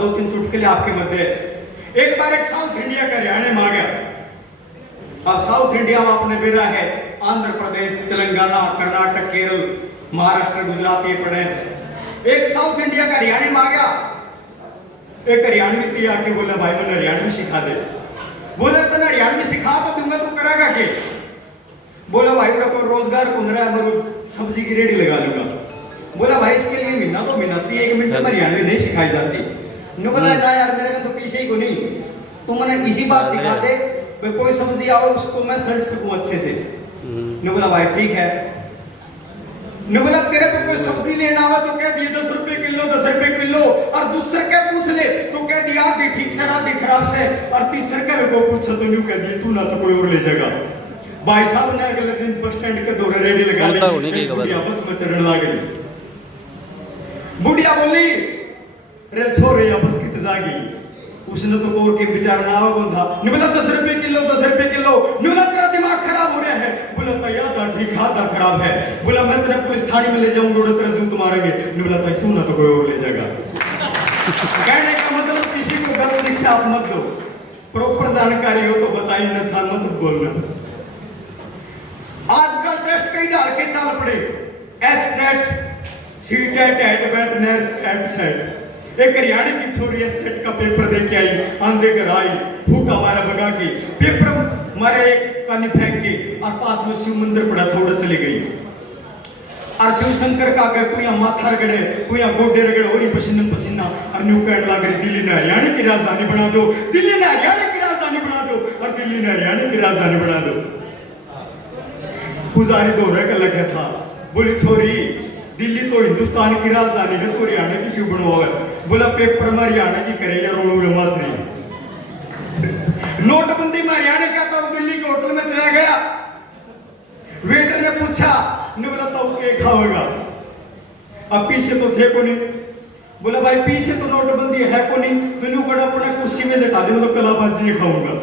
दो तीन चुटकुले आपके मध्य। एक बार एक साउथ इंडिया का हरियाणा में आ गया। अब साउथ इंडिया में आपने बेरा है आंध्र प्रदेश, तेलंगाना, कर्नाटक, केरल, महाराष्ट्र, गुजरात ये पड़े। एक साउथ इंडिया का हरियाणा में आ गया। एक हरियाणवी थी आके बोला भाई मैंने हरियाणवी सिखा दे। बोला तो हरियाणवी सिखा तो दूंगा, तो करेगा के? बोला भाई को रोजगार कौन रहा है, मैं सब्जी की रेडी लगा लूंगा। बोला भाई इसके लिए महीना तो महीना से 1 मिनट में हरियाणवी नहीं सिखाई जाती। ने बोला ना यार मेरे को तो पीछे ही को नहीं, तू मैंने इसी बात सिखा दे, भाई कोई सब्जी आओ उसको मैं सड़ सकूं अच्छे से। ने बोला भाई ठीक है। ने बोला तेरे को कोई सब्जी लेना हो तो कह दिए 10 रुपए किलो 10 रुपए किलो, और दूसरे के पूछ ले तो कह दिया आधी ठीक से आधी खराब से, और तीसरे के को पूछ तो न्यू कह दिए तू ना तो कोई और ले जाएगा। भाई साहब ने अगले दिन बस स्टैंड के दौरे रेडी लगा ली, बुढ़िया बस में चढ़ने लग गई। बुढ़िया बोली रे छोरे बस कित जागी। उसने तो कोर के विचार ना हो था। ने बोला 10 रुपए किलो 10 रुपए किलो। ने बोला तेरा दिमाग खराब हो रहा है। बोला तो याद ठीक हाथा खराब है। बोला मैं तेरे पुलिस थाने में ले जाऊंगा और तेरा जूत मारेंगे। ने बोला तू ना तो कोई और ले जाएगा। कहने का मतलब किसी को गलत शिक्षा आप मत दो, प्रॉपर जानकारी हो तो बताइए, न था मत बोलना। आजकल टेस्ट कई डाल के चल पड़े, एसटेट, सीटेट, एडवेट, एडसेट। एक हरियाणा की छोरी एसटेट का पेपर दे के आई, आंधे घर आई, फूटा मारा बगा के पेपर मारे एक पानी फेंक के, और पास में शिव मंदिर पड़ा थोड़ा चली गई। और शिव शंकर का आगे कोई माथा रगड़े, कोई गोडे रगड़े, और ही पसीना पसीना, और न्यू कहने लग रही दिल्ली ने हरियाणा की राजधानी बना दो, दिल्ली ने हरियाणा की राजधानी बना दो, और दिल्ली ने हरियाणा की राजधानी बना दो। पुजारी दोहरे का लगा था, बोली छोरी दिल्ली तो हिंदुस्तान की राजधानी है तो हरियाणा की क्यों बनवाओ? बोला पेपर में हरियाणा की करे या रोड़ू रमाच नहीं। नोटबंदी में हरियाणा क्या था, दिल्ली के होटल में चला गया। वेटर ने पूछा, ने बोला तो क्या खाओगा? अब पीछे तो थे को नहीं। बोला भाई पीछे तो नोटबंदी है को नहीं, तूने बड़ा अपना कुर्सी में लटा दे, मतलब कलाबाजी खाऊंगा।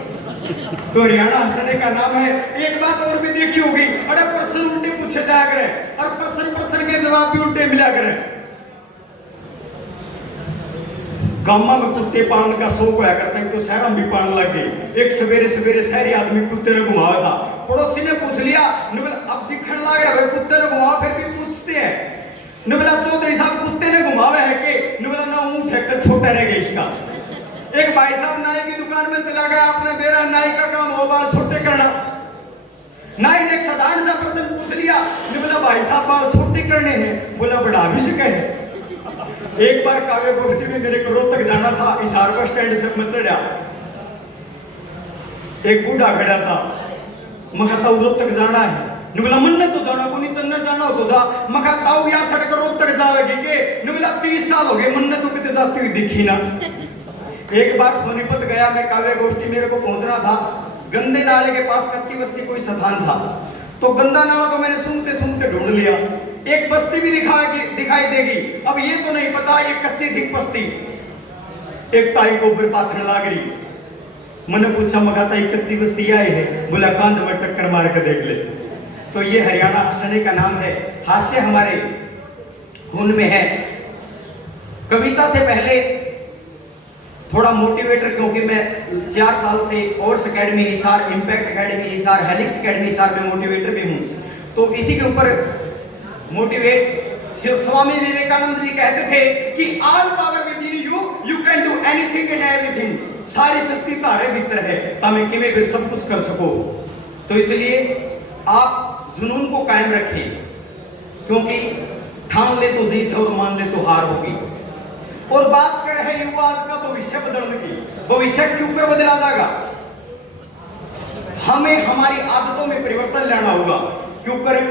तो हरियाणा हंसने का नाम है। एक बात और भी देखी होगी, अरे प्रश्न उल्टे पूछे जाया करे, और प्रश्न के जवाब भी उल्टे मिला करे। गामा में कुत्ते पालन का शौक होया करता है, तो शहर में भी पालन लग गई। एक सवेरे सवेरे शहरी आदमी कुत्ते ने घुमाया था, पड़ोसी ने पूछ लिया, अब दिखने लग रहा है कुत्ते ने घुमाओ, फिर भी पूछते हैं। ने बोला चौधरी साहब कुत्ते ने घुमावे है कि? ने बोला ना ऊंट है, छोटा रह गया इसका। एक भाई साहब नाई की दुकान में चला गया, आपने बेरा नाई का काम हो बाल छोटे करना। नाई ने एक साधारण सा प्रश्न पूछ लिया, ने बोला भाई साहब बाल छोटे करने हैं? बोला बढ़ा भी सके। एक बार काव्य गोष्ठी में मेरे को रोहतक जाना था, हिसार बस स्टैंड से मैं चढ़ा, एक बूढ़ा खड़ा था। मैं कहता रोहतक जाना है। ने बोला मन तो जाना को नहीं, तन्ने जाना हो तो जा। मैं कहता हूँ यार सड़क रोहतक जावेगी के? ने बोला 30 साल हो गए, मन तो कितने जाती हुई दिखी ना। एक बार सोनीपत गया मैं, काव्य गोष्ठी मेरे को पहुंचना था। गंदे नाले के पास कच्ची बस्ती कोई स्थान था, तो गंदा नाला तो मैंने सूंघते सूंघते ढूंढ लिया। एक बस्ती भी दिखाई देगी, अब ये तो नहीं पता ये कच्ची थी बस्ती। एक ताई को ऊपर पाथर लाग रही, मैंने पूछा मगा ताई कच्ची बस्ती आई है? बोला कांध में टक्कर मार कर देख ले। तो ये हरियाणा हंसने का नाम है, हास्य हमारे खून में है। कविता से पहले थोड़ा मोटिवेटर, क्योंकि मैं 4 साल से course academy Hisar, impact academy Hisar, helix academy Hisar में मोटिवेटर भी हूं, तो इसी के ऊपर मोटिवेट। स्वामी विवेकानंद जी कहते थे कि all power with in you, you can do anything and everything. सारी शक्ति तारे भीतर है, ताकि किमें फिर सब कुछ कर सको। तो इसलिए आप जुनून को कायम रखें, क्योंकि ठान ले तो जीत है और मान ले तो हार होगी। और बात कर रहे युवा का भविष्य बदलने की, भविष्य क्यों कर बदला जाएगा? हमें हमारी आदतों में परिवर्तन लाना होगा। क्यों कर?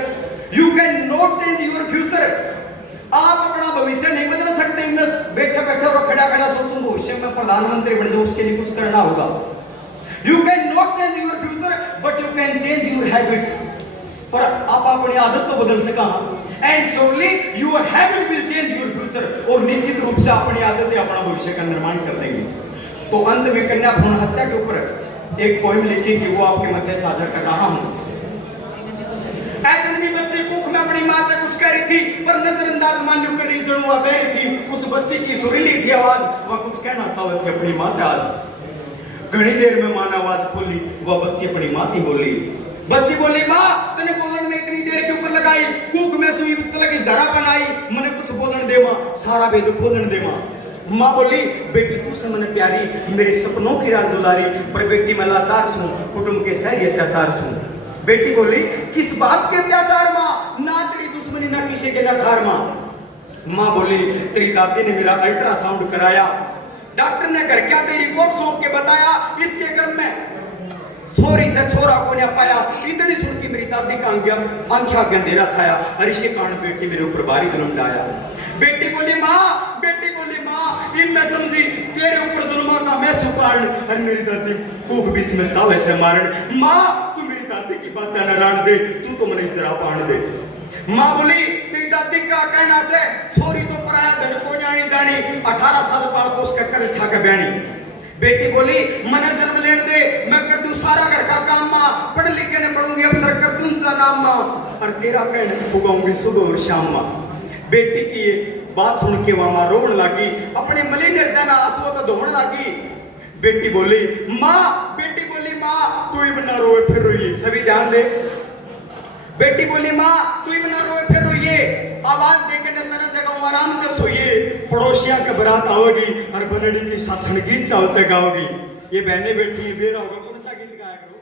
You can not change your future. आप अपना भविष्य नहीं बदल सकते। मैं बैठे बैठे और खड़ा खड़ा सोचूं भविष्य में प्रधानमंत्री बन जाऊं, उसके लिए कुछ करना होगा। You can not change your future but you can change your habits. पर आप अपनी आदत तो बदल सका, and surely your habit will change your future. और निश्चित रूप से अपनी आदतें अपना भविष्य का निर्माण कर देंगे। तो अंत में कन्या भ्रूण हत्या के ऊपर एक पोएम लिखी थी, वो आपके मध्य साझा कर रहा हूं। ऐसे बच्चे कुख में अपनी माँ से कुछ कह रही थी, पर नजरअंदाज मान्यू कर रही, जरूर वह बह रही थी। उस बच्ची की सुरीली थी आवाज, वह कुछ कहना चाहती थी अपनी माँ से। आज घनी देर में माँ ने आवाज खोली, वह बच्ची अपनी माँ थी बोली। बच्ची बोली, माँ तने बोलन में इतनी देर क्यों कर लगाई, कूक में सुई तलक इस धरा बनाई, मने कुछ बोलन दे माँ, सारा वेद खोलन दे माँ। माँ बोली, बेटी तू से मने प्यारी, मेरे सपनों की राज दुलारी, पर बेटी मैं लाचार सूं, कुटुंब के सहरी अत्याचार सूं। बेटी बोली, किस बात के अत्याचार माँ, ना तेरी दुश्मनी ना किसी के लखार माँ। माँ बोली, तेरी दादी ने मेरा अल्ट्रासाउंड कराया, डॉक्टर ने घर क्या तेरी रिपोर्ट सौंप के बताया, इसके गर्भ में छोरी से छोरा को नहीं पाया। इतनी सुन के मेरी दादी का आंखों के अंधेरा छाया, और इसी कारण बेटी मेरे ऊपर भारी जुल्म लाया। बेटी बोली, माँ इन मैं समझी तेरे ऊपर जुल्म का मैं सुकारण, और मेरी दादी कूक बीच में चावे से मारण। माँ तू मेरी दादी की बात न रान दे, तू तो मैंने इस तरह पाण दे। माँ बोली, तेरी दादी का कहना से छोरी तो पराया धन को जानी जानी, 18 साल पाल पोस कर इठा के बयानी। बेटी बोली, मने जन्म लेने दे, मैं कर दूं सारा घर का काम माँ, पढ़ लिख के ने पढ़ूंगी अफसर कर दूं सा नाम माँ, और तेरा कहने उगाऊंगी सुबह और शाम माँ। बेटी की ये बात सुन के वह माँ रोने लगी, अपने मलिन हृदय ना आंसुओं को धोने लगी। बेटी बोली, माँ तू ही बना रोए फिर रोइए, सभी ध्यान दे। बेटी बोली, माँ तू ही बना रोए फिर रोइए, आवाज देके न तना जगाऊं आराम से सोइए, पड़ोसिया के बारात आओगी और बनड़ी की साथन गीत चाहते गाओगी। ये बहने बैठी बेरा होगा, कौन सा गीत गाया करो।